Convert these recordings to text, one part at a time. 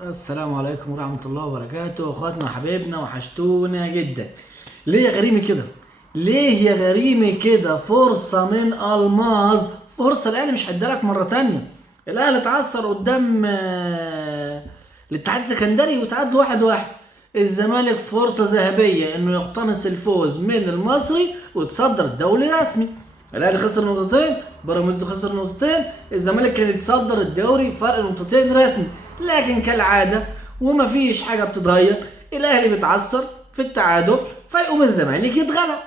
السلام عليكم ورحمة الله وبركاته، اخواتنا وحبايبنا، وحشتونا جدا. ليه يا غريمي كده؟ ليه يا غريمي كده؟ فرصة من الماظ، فرصة الاهلي مش هيديلك مرة تانية. الاهلي اتعثر قدام الاتحاد السكندري وتعادل 1-1. الزمالك فرصة ذهبية انه يقتنص الفوز من المصري ويتصدر الدوري رسمي. الاهلي خسر نقطتين، بيراميدز خسر نقطتين، الزمالك كان يتصدر الدوري فرق نقطتين رسمي. لكن كالعاده ومفيش حاجه بتتغير، الاهلي بيتعثر في التعادل فيقوم الزمالك يتغلب.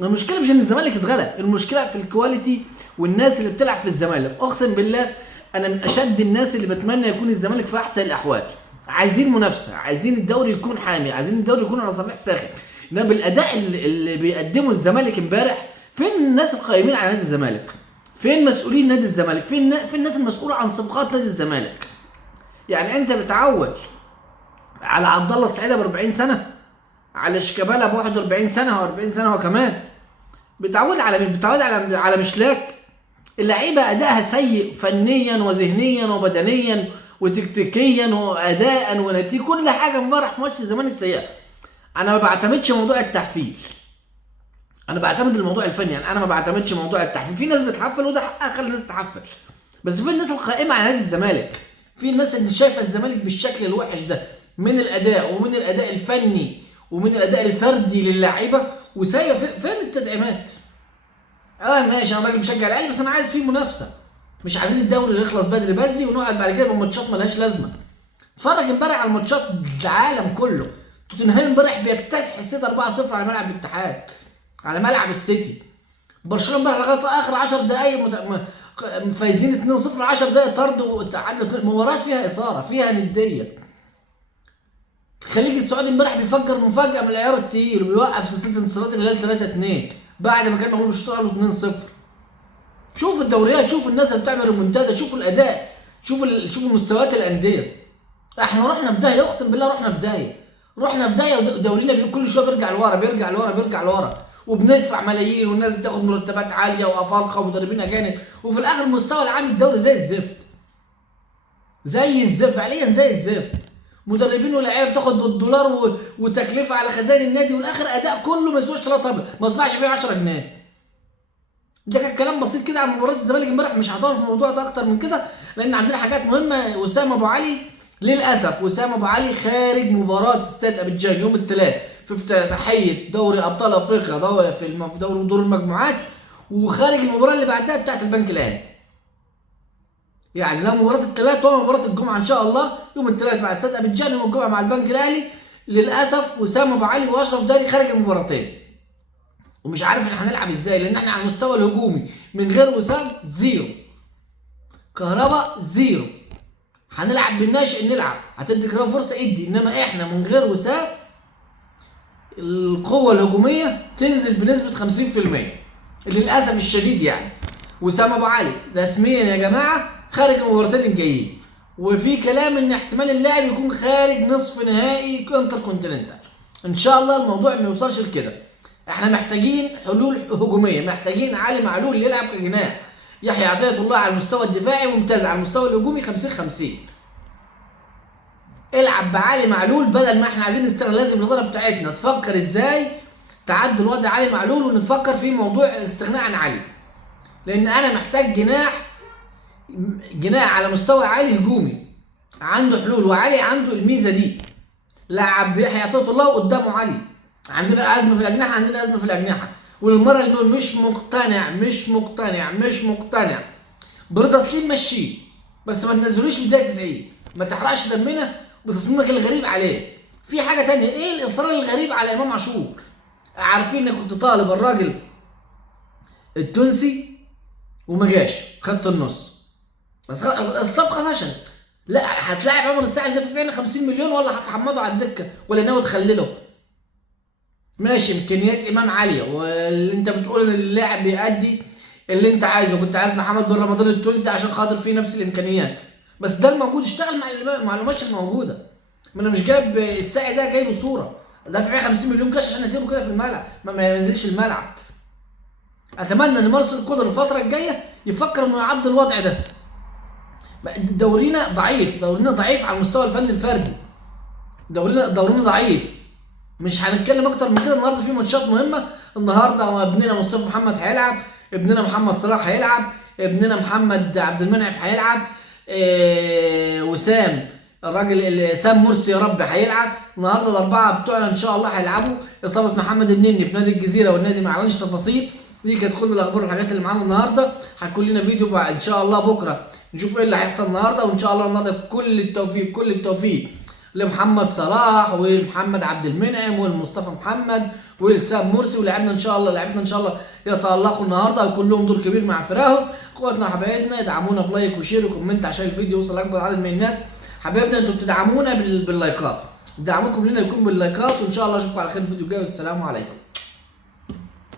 المشكله مش ان الزمالك يتغلب، المشكله في الكواليتي والناس اللي بتلعب في الزمالك. اقسم بالله انا من اشد الناس اللي بتمنى يكون الزمالك في احسن الاحوال. عايزين منافسه، عايزين الدوري يكون حامي، عايزين الدوري يكون على صفيح ساخن. انما بالاداء اللي بيقدمه الزمالك امبارح، فين الناس القائمين على نادي الزمالك؟ فين مسؤولين نادي الزمالك؟ فين الناس المسؤوله عن صفقات نادي الزمالك؟ يعني انت بتعول على عبد الله السعيده ب 40 سنه، على شيكابالا ب 41 سنه و40 سنه هو كمان. بتعود على مين؟ بتعود على مشلاك. اللعيبه ادائها سيء فنيا وذهنيا وبدنيا وتكتيكيا واداء ونتيجه، كل حاجه امبارح ماتش الزمالك سيئه. انا ما بعتمدش موضوع التحفيل، انا بعتمد الموضوع الفني. يعني انا ما بعتمدش موضوع التحفيل. في ناس بتحفل وده حقها، خلي الناس تحفل، بس في الناس القائمه على نادي الزمالك، في الناس اللي شايفه الزمالك بالشكل الوحش ده من الاداء ومن الاداء الفني ومن الاداء الفردي للاعيبه، وسايبه فين التدعيمات؟ ماشي، انا راجل بشجع الاهلي بس انا عايز فيه منافسه. مش عايزين الدوري يخلص بدري بدري ونقعد بعد كده بماتشات ملهاش لازمه. اتفرج امبارح على ماتشات العالم كله. توتنهام امبارح بيكتسح السيتي 4-0 على ملعب الاتحاد، على ملعب السيتي. برشلونه امبارح لغايه اخر 10 دقائق فايزين 2-0، 10 دقائق طرد وتعادل. مباراه فيها اثاره، فيها نديه. الخليج السعودي امبارح بيفجر مفاجاه من العيار التقيل وبيوقف سلسله انتصارات الهلال 3-2 بعد ما كان مغلوب الشوط الاول 2-0. شوف الدوريات، شوف الناس اللي بتعمل ريمونتادا، شوف الاداء، شوف مستويات الانديه. احنا رحنا في داهيه، اقسم بالله رحنا في داهيه، رحنا في داهيه. ودورينا كل شويه بيرجع لورا بيرجع لورا بيرجع لورا، وبندفع ملايين والناس بتاخد مرتبات عاليه وافارقه ومدربين اجانب، وفي الاخر المستوى العام الدوري زي الزفت، زي الزفت فعليا، زي الزفت. مدربين ولاعيبه بتاخد بالدولار وتكلفه على خزائن النادي، والاخر اداء كله ما يسواش 3 طبل، ما تدفعش فيه 10 جنيه. ده كان كلام بسيط كده عن مباراه الزمالك امبارح، مش هطول في الموضوع ده اكتر من كده لان عندنا حاجات مهمه. وسام ابو علي، للاسف وسام ابو علي خارج مباراه استاد ابيجان يوم الثلاث في افتتاحيه دوري ابطال افريقيا، في دور المجموعات، وخارج المباراه اللي بعدها بتاعت البنك الاهلي. يعني لا مباراه الثلاث ولا مباراه الجمعه ان شاء الله. يوم الثلاث مع استاد ابيجان، يوم الجمعه مع البنك الاهلي. للاسف وسام ابو علي واشرف داري خارج المباراتين، ومش عارف احنا هنلعب ازاي لان احنا على المستوى الهجومي من غير وسام زيرو، كهربا زيرو. هنلعب بالناشئ، نلعب هتدي كهربا فرصه ادي، انما احنا من غير وسام القوه الهجوميه تنزل بنسبه 50% للاسف الشديد. يعني وسام ابو علي رسميا يا جماعه خارج المباراتين الجايين، وفي كلام ان احتمال اللاعب يكون خارج نصف نهائي انتر كونتيننتال. ان شاء الله الموضوع ما يوصلش لكده. احنا محتاجين حلول هجوميه، محتاجين علي معلول يلعب كجناح، يحيى عطية الله على المستوى الدفاعي ممتاز، على المستوى الهجومي 50-50. العب بعلي معلول بدل ما احنا عايزين نستغل. لازم الاداره بتاعتنا تفكر ازاي تعدل وضع علي معلول، ونفكر في موضوع الاستغناء عن علي، لان انا محتاج جناح على مستوى عالي هجومي عنده حلول، وعلي عنده الميزه دي. لعب يحيى عطية الله قدامه علي. عندنا ازمه في الاجنحه، عندنا ازمه في الاجنحه. والمره اللي نقول مش مقتنع برضا سليم، مشيه بس ما تنزلوش في الدقيقه 90، ما تحرقش دمنا بتصميمك الغريب عليه. في حاجه تانية، ايه الاصرار الغريب على امام عاشور؟ عارفين انك كنت طالب الراجل التونسي وما جاش، خدت النص بس الصفقه فشلت. لا هتلاعب عمر الساعي اللي دافع فينا 50 مليون، ولا هتحمضه على الدكه، ولا ناوي تخلله؟ ماشي، امكانيات امام عاليه، واللي انت بتقول ان اللاعب بيأدي اللي انت عايزه. كنت عايز محمد بن رمضان التونسي عشان خاطر فيه نفس الامكانيات، بس ده الموجود اشتغل مع الماتش الموجوده. ما انا مش جايب الساعي ده جايبه صوره دافع فيه 50 مليون كاش عشان اسيبه كده في الملعب ما ينزلش الملعب. اتمنى ان مارسيل كولر الفتره الجايه يفكر انه يعدل الوضع ده، دورينا ضعيف، دورينا ضعيف على المستوى الفني الفردي، دورينا ضعيف. مش هنتكلم اكتر من كده. النهارده في ماتشات مهمه. النهارده ابننا مصطفى محمد هيلعب، ابننا محمد صلاح هيلعب، ابننا محمد عبد المنعم هيلعب، وسام الراجل سام مرسي يا رب هيلعب. النهارده الاربعه بتوعنا ان شاء الله هيلعبوا. اصابه محمد النني في نادي الجزيره والنادي ما اعلنش تفاصيل. دي كانت كل الاخبار والحاجات اللي معانا النهارده. هيكون لنا فيديو بقى ان شاء الله بكره نشوف ايه اللي هيحصل النهارده. وان شاء الله النهارده كل التوفيق لمحمد صلاح ومحمد عبد المنعم والمصطفى محمد ولسام مرسي ولاعبنا ان شاء الله. لاعبنا ان شاء الله يتالقوا النهارده ويكون لهم دور كبير مع فرقهم. اخواتنا وحبايبنا ادعمونا بلايك وشير وكومنت عشان الفيديو يوصل لاكبر عدد من الناس. حبايبنا انتوا بتدعمونا باللايكات، دعمكم لنا يكون باللايكات. وان شاء الله اشوفكم على خير في الفيديو الجاي والسلام عليكم.